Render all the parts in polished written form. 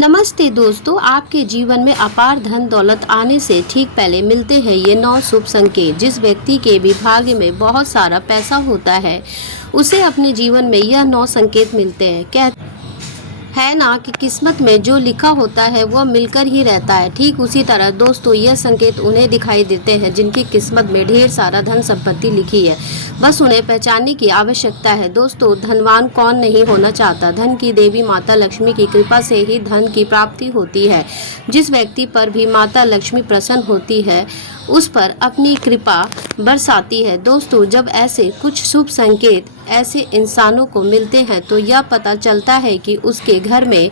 नमस्ते दोस्तों, आपके जीवन में अपार धन दौलत आने से ठीक पहले मिलते हैं ये 9 शुभ संकेत। जिस व्यक्ति के भी भाग्य में बहुत सारा पैसा होता है उसे अपने जीवन में यह 9 संकेत मिलते हैं। कहते है ना कि किस्मत में जो लिखा होता है वह मिलकर ही रहता है। ठीक उसी तरह दोस्तों यह संकेत उन्हें दिखाई देते हैं जिनकी किस्मत में ढेर सारा धन संपत्ति लिखी है। बस उन्हें पहचानने की आवश्यकता है। दोस्तों, धनवान कौन नहीं होना चाहता। धन की देवी माता लक्ष्मी की कृपा से ही धन की प्राप्ति होती है। जिस व्यक्ति पर भी माता लक्ष्मी प्रसन्न होती है उस पर अपनी कृपा बरसाती है। दोस्तों, जब ऐसे कुछ शुभ संकेत ऐसे इंसानों को मिलते हैं तो यह पता चलता है कि उसके घर में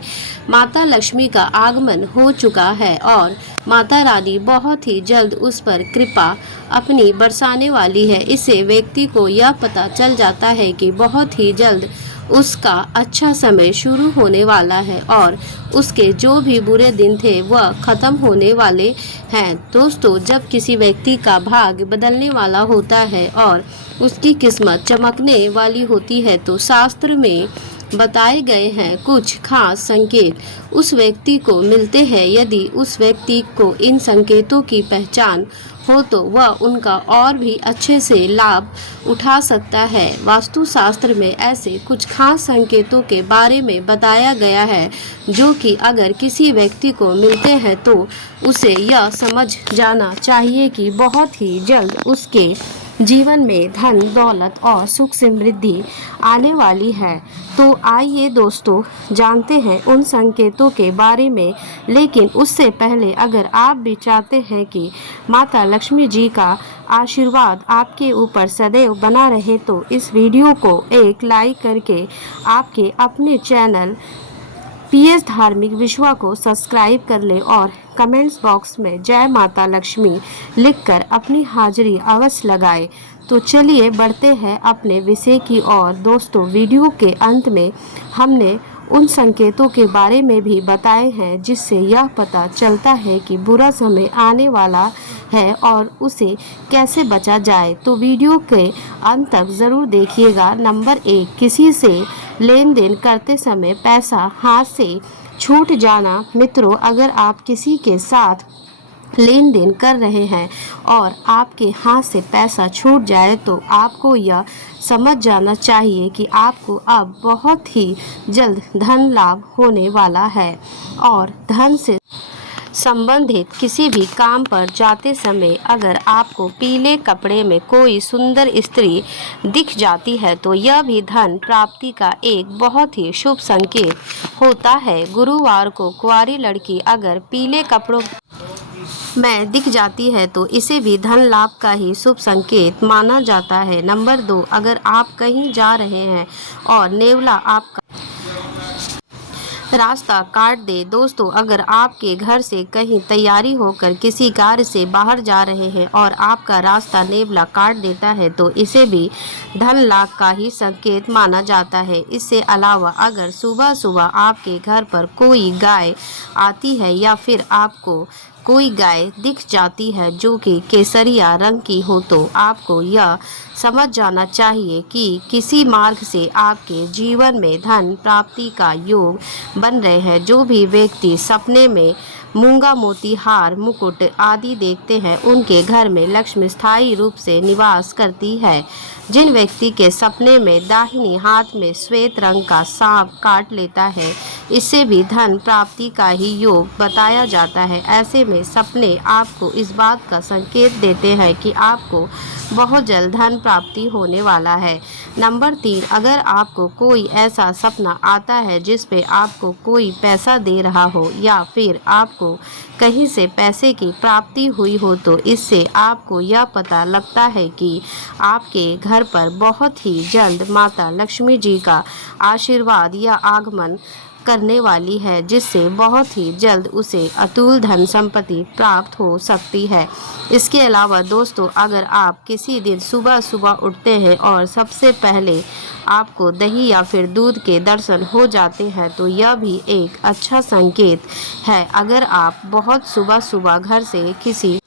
माता लक्ष्मी का आगमन हो चुका है और माता रानी बहुत ही जल्द उस पर कृपा अपनी बरसाने वाली है। इससे व्यक्ति को यह पता चल जाता है कि बहुत ही जल्द उसका अच्छा समय शुरू होने वाला है और उसके जो भी बुरे दिन थे वह खत्म होने वाले हैं। दोस्तों, जब किसी व्यक्ति का भाग्य बदलने वाला होता है और उसकी किस्मत चमकने वाली होती है तो शास्त्र में बताए गए हैं कुछ खास संकेत उस व्यक्ति को मिलते हैं। यदि उस व्यक्ति को इन संकेतों की पहचान हो तो वह उनका और भी अच्छे से लाभ उठा सकता है। वास्तुशास्त्र में ऐसे कुछ खास संकेतों के बारे में बताया गया है जो कि अगर किसी व्यक्ति को मिलते हैं तो उसे यह समझ जाना चाहिए कि बहुत ही जल्द उसके जीवन में धन दौलत और सुख समृद्धि आने वाली है। तो आइए दोस्तों जानते हैं उन संकेतों के बारे में। लेकिन उससे पहले अगर आप भी चाहते हैं कि माता लक्ष्मी जी का आशीर्वाद आपके ऊपर सदैव बना रहे तो इस वीडियो को एक लाइक करके आपके अपने चैनल पीएस धार्मिक विश्वा को सब्सक्राइब कर ले और कमेंट्स बॉक्स में जय माता लक्ष्मी लिखकर अपनी हाजिरी अवश्य लगाए। तो चलिए बढ़ते हैं अपने विषय की ओर। दोस्तों, वीडियो के अंत में हमने उन संकेतों के बारे में भी बताए हैं जिससे यह पता चलता है कि बुरा समय आने वाला है और उसे कैसे बचा जाए। तो वीडियो के अंत तक ज़रूर देखिएगा। नंबर 1, किसी से लेन देन करते समय पैसा हाथ से छूट जाना। मित्रों, अगर आप किसी के साथ लेन देन कर रहे हैं और आपके हाथ से पैसा छूट जाए तो आपको यह समझ जाना चाहिए कि आपको अब बहुत ही जल्द धन लाभ होने वाला है। और धन से संबंधित किसी भी काम पर जाते समय अगर आपको पीले कपड़े में कोई सुंदर स्त्री दिख जाती है तो यह भी धन प्राप्ति का एक बहुत ही शुभ संकेत होता है। गुरुवार को कुंवारी लड़की अगर पीले कपड़ों में दिख जाती है तो इसे भी धन लाभ का ही शुभ संकेत माना जाता है। नंबर 2, अगर आप कहीं जा रहे हैं और नेवला आपका रास्ता काट दे। दोस्तों, अगर आपके घर से कहीं तैयारी होकर किसी कार्य से बाहर जा रहे हैं और आपका रास्ता नेवला काट देता है तो इसे भी धन लाभ का ही संकेत माना जाता है। इससे अलावा अगर सुबह सुबह आपके घर पर कोई गाय आती है या फिर आपको कोई गाय दिख जाती है जो कि केसरिया रंग की हो तो आपको यह समझ जाना चाहिए कि किसी मार्ग से आपके जीवन में धन प्राप्ति का योग बन रहे हैं। जो भी व्यक्ति सपने में मूंगा मोती हार मुकुट आदि देखते हैं उनके घर में लक्ष्मी स्थायी रूप से निवास करती है। जिन व्यक्ति के सपने में दाहिनी हाथ में श्वेत रंग का सांप काट लेता है इससे भी धन प्राप्ति का ही योग बताया जाता है। ऐसे में सपने आपको इस बात का संकेत देते हैं कि आपको बहुत जल्द धन प्राप्ति होने वाला है। नंबर 3, अगर आपको कोई ऐसा सपना आता है जिस पे आपको कोई पैसा दे रहा हो या फिर आपको कहीं से पैसे की प्राप्ति हुई हो तो इससे आपको यह पता लगता है कि आपके घर पर बहुत ही जल्द माता लक्ष्मी जी का आशीर्वाद या आगमन करने वाली है जिससे बहुत ही जल्द उसे अतुल धन संपत्ति प्राप्त हो सकती है। इसके अलावा दोस्तों, अगर आप किसी दिन सुबह सुबह उठते हैं और सबसे पहले आपको दही या फिर दूध के दर्शन हो जाते हैं तो यह भी एक अच्छा संकेत है। अगर आप बहुत सुबह सुबह घर से किसी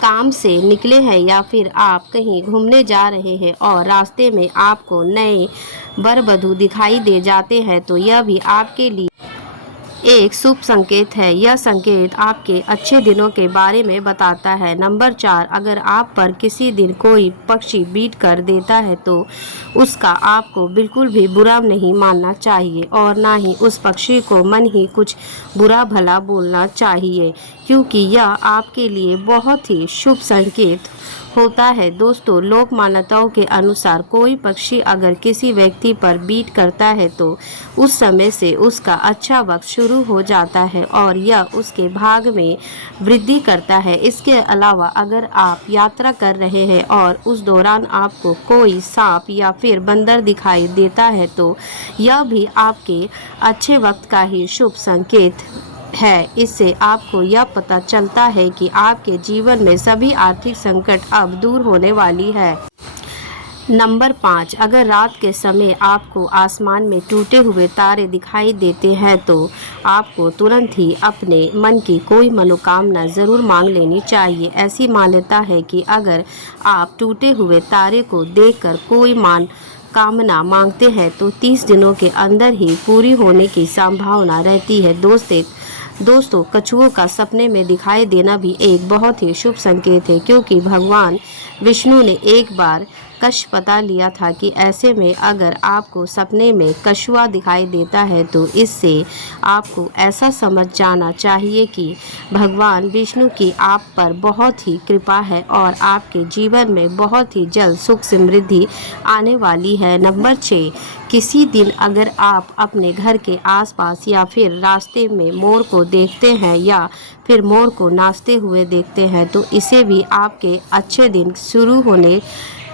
काम से निकले हैं या फिर आप कहीं घूमने जा रहे हैं और रास्ते में आपको नए वर वधू दिखाई दे जाते हैं तो यह भी आपके लिए एक शुभ संकेत है। यह संकेत आपके अच्छे दिनों के बारे में बताता है। नंबर 4, अगर आप पर किसी दिन कोई पक्षी बीट कर देता है तो उसका आपको बिल्कुल भी बुरा नहीं मानना चाहिए और ना ही उस पक्षी को मन ही कुछ बुरा भला बोलना चाहिए, क्योंकि यह आपके लिए बहुत ही शुभ संकेत होता है। दोस्तों, लोक मान्यताओं के अनुसार कोई पक्षी अगर किसी व्यक्ति पर बीट करता है तो उस समय से उसका अच्छा वक्त शुरू हो जाता है और यह उसके भाग में वृद्धि करता है। इसके अलावा अगर आप यात्रा कर रहे हैं और उस दौरान आपको कोई सांप या फिर बंदर दिखाई देता है तो यह भी आपके अच्छे वक्त का ही शुभ संकेत है। इससे आपको यह पता चलता है कि आपके जीवन में सभी आर्थिक संकट अब दूर होने वाली है। नंबर 5, अगर रात के समय आपको आसमान में टूटे हुए तारे दिखाई देते हैं तो आपको तुरंत ही अपने मन की कोई मनोकामना ज़रूर मांग लेनी चाहिए। ऐसी मान्यता है कि अगर आप टूटे हुए तारे को देखकर कोई कामना मांगते हैं तो 30 दिनों के अंदर ही पूरी होने की संभावना रहती है। दोस्तों, कछुओं का सपने में दिखाई देना भी एक बहुत ही शुभ संकेत है, क्योंकि भगवान विष्णु ने एक बार कष्ट पता लिया था कि ऐसे में अगर आपको सपने में कछुआ दिखाई देता है तो इससे आपको ऐसा समझ जाना चाहिए कि भगवान विष्णु की आप पर बहुत ही कृपा है और आपके जीवन में बहुत ही जल्द सुख समृद्धि आने वाली है। नंबर 6, किसी दिन अगर आप अपने घर के आसपास या फिर रास्ते में मोर को देखते हैं या फिर मोर को नाचते हुए देखते हैं तो इसे भी आपके अच्छे दिन शुरू होने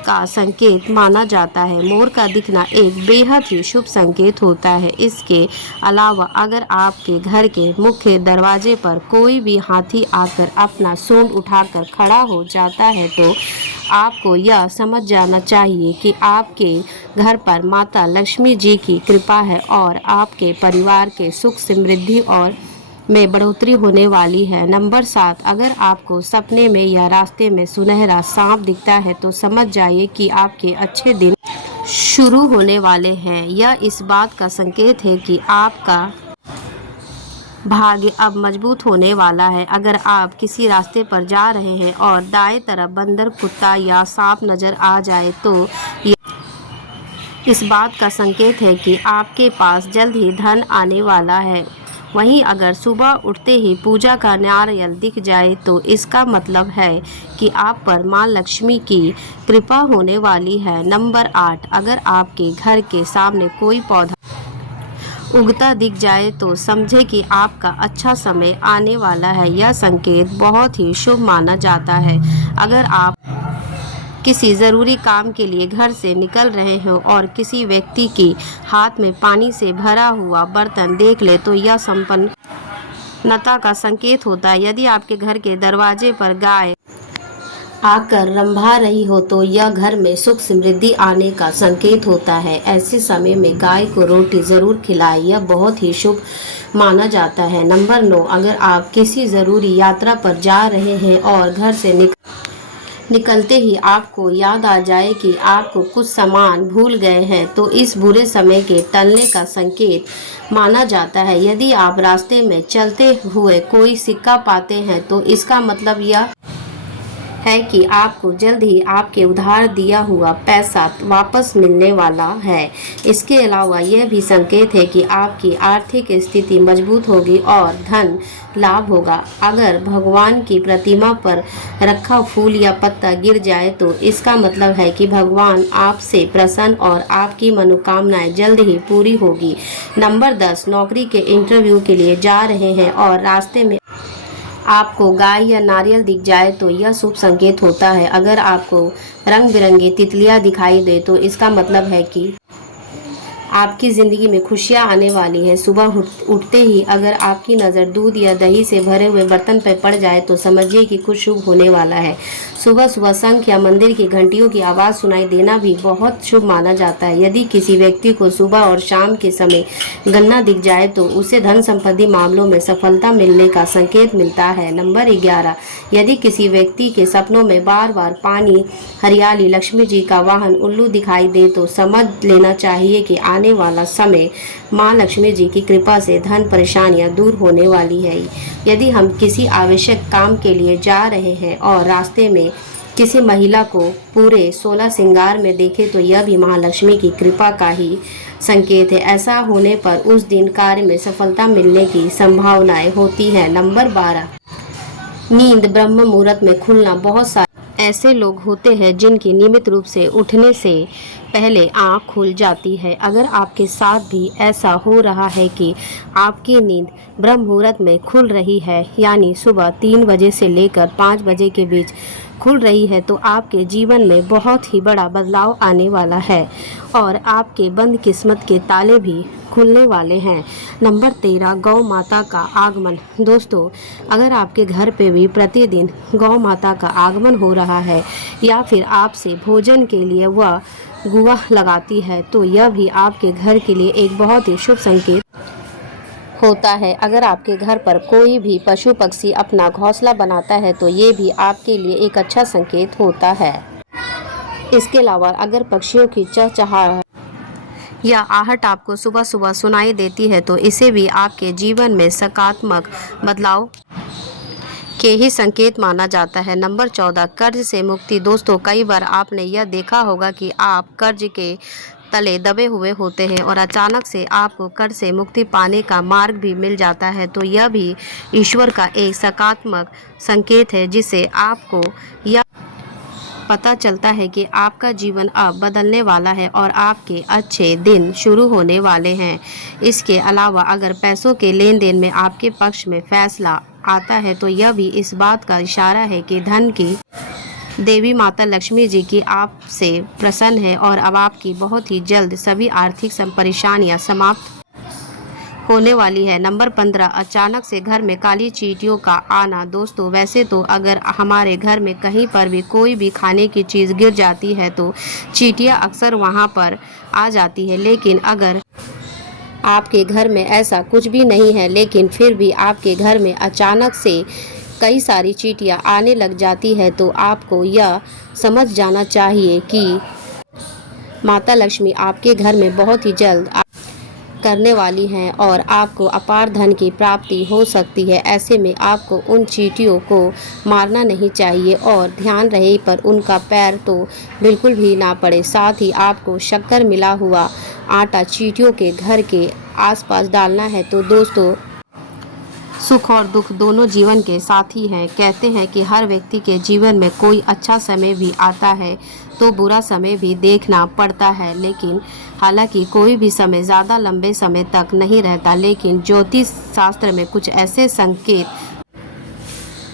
का संकेत माना जाता है। मोर का दिखना एक बेहद ही शुभ संकेत होता है। इसके अलावा अगर आपके घर के मुख्य दरवाजे पर कोई भी हाथी आकर अपना सूंड उठाकर खड़ा हो जाता है तो आपको यह समझ जाना चाहिए कि आपके घर पर माता लक्ष्मी जी की कृपा है और आपके परिवार के सुख समृद्धि और में बढ़ोतरी होने वाली है। नंबर 7, अगर आपको सपने में या रास्ते में सुनहरा सांप दिखता है तो समझ जाइए कि आपके अच्छे दिन शुरू होने वाले हैं। यह इस बात का संकेत है कि आपका भाग्य अब मजबूत होने वाला है। अगर आप किसी रास्ते पर जा रहे हैं और दाएं तरफ बंदर, कुत्ता या सांप नजर आ जाए तो इस बात का संकेत है कि आपके पास जल्द ही धन आने वाला है। वहीं अगर सुबह उठते ही पूजा का नारियल दिख जाए तो इसका मतलब है कि आप पर मां लक्ष्मी की कृपा होने वाली है। नंबर 8, अगर आपके घर के सामने कोई पौधा उगता दिख जाए तो समझे कि आपका अच्छा समय आने वाला है। यह संकेत बहुत ही शुभ माना जाता है। अगर आप किसी ज़रूरी काम के लिए घर से निकल रहे हो और किसी व्यक्ति के हाथ में पानी से भरा हुआ बर्तन देख ले तो यह संपन्नता का संकेत होता है। यदि आपके घर के दरवाजे पर गाय आकर रंभा रही हो तो यह घर में सुख समृद्धि आने का संकेत होता है। ऐसे समय में गाय को रोटी ज़रूर खिलाएं, यह बहुत ही शुभ माना जाता है। नंबर 9, अगर आप किसी ज़रूरी यात्रा पर जा रहे हैं और घर से निकलते ही आपको याद आ जाए कि आपको कुछ सामान भूल गए हैं तो इस बुरे समय के टलने का संकेत माना जाता है। यदि आप रास्ते में चलते हुए कोई सिक्का पाते हैं तो इसका मतलब यह है कि आपको जल्द ही आपके उधार दिया हुआ पैसा वापस मिलने वाला है। इसके अलावा यह भी संकेत है कि आपकी आर्थिक स्थिति मजबूत होगी और धन लाभ होगा। अगर भगवान की प्रतिमा पर रखा फूल या पत्ता गिर जाए तो इसका मतलब है कि भगवान आपसे प्रसन्न और आपकी मनोकामनाएं जल्द ही पूरी होगी। नंबर 10, नौकरी के इंटरव्यू के लिए जा रहे हैं और रास्ते में आपको गाय या नारियल दिख जाए तो यह शुभ संकेत होता है। अगर आपको रंग बिरंगी तितलियां दिखाई दे तो इसका मतलब है कि आपकी ज़िंदगी में खुशियां आने वाली है। सुबह उठते ही अगर आपकी नज़र दूध या दही से भरे हुए बर्तन पर पड़ जाए तो समझिए कि कुछ शुभ होने वाला है। सुबह सुबह शंख या मंदिर की घंटियों की आवाज़ सुनाई देना भी बहुत शुभ माना जाता है। यदि किसी व्यक्ति को सुबह और शाम के समय गन्ना दिख जाए तो उसे धन संपत्ति मामलों में सफलता मिलने का संकेत मिलता है। नंबर 11, यदि किसी व्यक्ति के सपनों में बार बार पानी, हरियाली, लक्ष्मी जी का वाहन उल्लू दिखाई दे तो समझ लेना चाहिए कि आने आने वाला समय माँ लक्ष्मी जी की कृपा से धन परेशानियां दूर होने वाली है। यदि हम किसी आवश्यक काम के लिए जा रहे हैं और रास्ते में किसी महिला को पूरे 16 श्रृंगार में देखे तो यह भी महालक्ष्मी की कृपा का ही संकेत है। ऐसा होने पर उस दिन कार्य में सफलता मिलने की संभावनाएं होती हैं। नंबर 12, नींद ब्रह्म मुहूर्त में खुलना। बहुत सारे ऐसे लोग होते हैं जिनकी नियमित रूप से उठने से पहले आँख खुल जाती है। अगर आपके साथ भी ऐसा हो रहा है कि आपकी नींद ब्रह्म मुहूर्त में खुल रही है, यानी सुबह 3 बजे से लेकर 5 बजे के बीच खुल रही है, तो आपके जीवन में बहुत ही बड़ा बदलाव आने वाला है और आपके बंद किस्मत के ताले भी खुलने वाले हैं। नंबर 13, गौ माता का आगमन। दोस्तों, अगर आपके घर पे भी प्रतिदिन गौ माता का आगमन हो रहा है या फिर आपसे भोजन के लिए वह गुआ लगाती है, तो यह भी आपके घर के लिए एक बहुत ही शुभ संकेत होता है। अगर आपके घर पर कोई भी पशु पक्षी अपना घोंसला बनाता है तो ये भी आपके लिए एक अच्छा संकेत होता है। इसके अलावा अगर पक्षियों की चहचहाहट या आहट आपको सुबह सुबह सुनाई देती है तो इसे भी आपके जीवन में सकारात्मक बदलाव के ही संकेत माना जाता है। नंबर 14, कर्ज से मुक्ति। दोस्तों, कई बार आपने यह देखा होगा कि आप कर्ज के तले दबे हुए होते हैं और अचानक से आपको कर्ज से मुक्ति पाने का मार्ग भी मिल जाता है, तो यह भी ईश्वर का एक सकारात्मक संकेत है जिससे आपको यह पता चलता है कि आपका जीवन अब बदलने वाला है और आपके अच्छे दिन शुरू होने वाले हैं। इसके अलावा अगर पैसों के लेन देन में आपके पक्ष में फैसला आता है तो यह भी इस बात का इशारा है कि धन की देवी माता लक्ष्मी जी की आपसे प्रसन्न है और अब आपकी बहुत ही जल्द सभी आर्थिक परेशानियां समाप्त होने वाली है। नंबर 15, अचानक से घर में काली चींटियों का आना। दोस्तों, वैसे तो अगर हमारे घर में कहीं पर भी कोई भी खाने की चीज़ गिर जाती है तो चींटियां अक्सर वहां पर आ जाती है, लेकिन अगर आपके घर में ऐसा कुछ भी नहीं है लेकिन फिर भी आपके घर में अचानक से कई सारी चींटियां आने लग जाती है तो आपको यह समझ जाना चाहिए कि माता लक्ष्मी आपके घर में बहुत ही जल्द करने वाली हैं और आपको अपार धन की प्राप्ति हो सकती है। ऐसे में आपको उन चींटियों को मारना नहीं चाहिए और ध्यान रहे पर उनका पैर तो बिल्कुल भी ना पड़े। साथ ही आपको शक्कर मिला हुआ आटा चींटियों के घर के आसपास डालना है। तो दोस्तों, सुख और दुख दोनों जीवन के साथी हैं। कहते हैं कि हर व्यक्ति के जीवन में कोई अच्छा समय भी आता है तो बुरा समय भी देखना पड़ता है, लेकिन हालांकि कोई भी समय ज़्यादा लंबे समय तक नहीं रहता, लेकिन ज्योतिष शास्त्र में कुछ ऐसे संकेत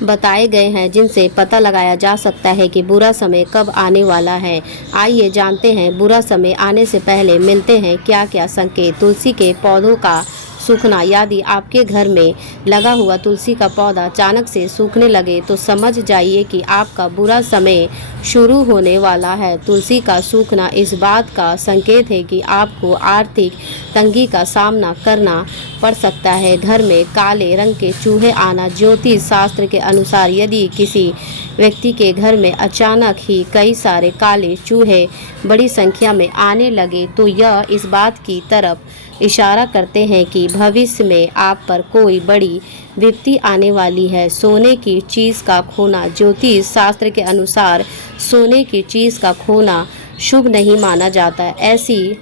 बताए गए हैं जिनसे पता लगाया जा सकता है कि बुरा समय कब आने वाला है। आइए जानते हैं बुरा समय आने से पहले मिलते हैं क्या क्या संकेत। तुलसी के पौधों का सूखना। यदि आपके घर में लगा हुआ तुलसी का पौधा अचानक से सूखने लगे तो समझ जाइए कि आपका बुरा समय शुरू होने वाला है। तुलसी का सूखना इस बात का संकेत है कि आपको आर्थिक तंगी का सामना करना पड़ सकता है। घर में काले रंग के चूहे आना। ज्योतिष शास्त्र के अनुसार यदि किसी व्यक्ति के घर में अचानक ही कई सारे काले चूहे बड़ी संख्या में आने लगे तो यह इस बात की तरफ इशारा करते हैं कि भविष्य में आप पर कोई बड़ी विपत्ति आने वाली है। सोने की चीज़ का खोना। ज्योतिष शास्त्र के अनुसार सोने की चीज़ का खोना शुभ नहीं माना जाता। ऐसी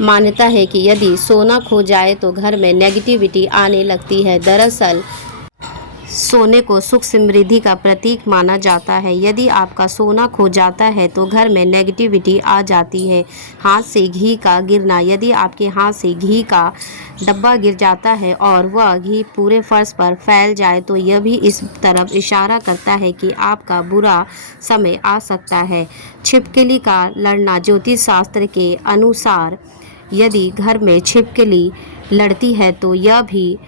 मान्यता है कि यदि सोना खो जाए तो घर में नेगेटिविटी आने लगती है। दरअसल सोने को सुख समृद्धि का प्रतीक माना जाता है। यदि आपका सोना खो जाता है तो घर में नेगेटिविटी आ जाती है। हाथ से घी का गिरना। यदि आपके हाथ से घी का डब्बा गिर जाता है और वह घी पूरे फर्श पर फैल जाए तो यह भी इस तरफ इशारा करता है कि आपका बुरा समय आ सकता है। छिपकली का लड़ना। ज्योतिष शास्त्र के अनुसार यदि घर में छिपकली लड़ती है तो यह भी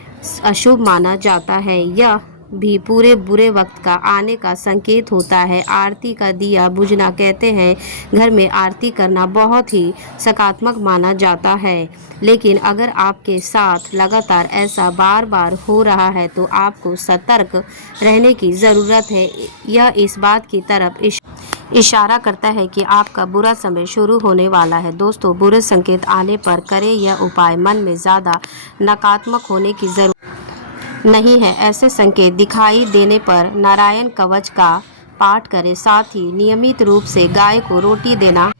अशुभ माना जाता है। यह भी पूरे बुरे वक्त का आने का संकेत होता है। आरती का दिया बुझना। कहते हैं घर में आरती करना बहुत ही सकारात्मक माना जाता है, लेकिन अगर आपके साथ लगातार ऐसा बार बार हो रहा है तो आपको सतर्क रहने की ज़रूरत है। यह इस बात की तरफ इशारा करता है कि आपका बुरा समय शुरू होने वाला है। दोस्तों, बुरे संकेत आने पर करें यह उपाय। मन में ज़्यादा नकारात्मक होने की ज़रूरत नहीं है। ऐसे संकेत दिखाई देने पर नारायण कवच का पाठ करें। साथ ही नियमित रूप से गाय को रोटी देना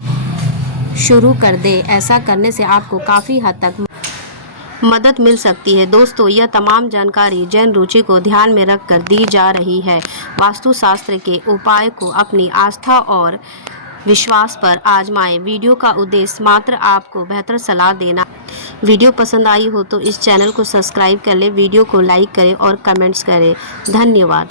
शुरू कर दें। ऐसा करने से आपको काफ़ी हद तक मदद मिल सकती है। दोस्तों, यह तमाम जानकारी जन रुचि को ध्यान में रखकर दी जा रही है। वास्तुशास्त्र के उपाय को अपनी आस्था और विश्वास पर आजमाएं। वीडियो का उद्देश्य मात्र आपको बेहतर सलाह देना। वीडियो पसंद आई हो तो इस चैनल को सब्सक्राइब कर लें, वीडियो को लाइक करें और कमेंट्स करें। धन्यवाद।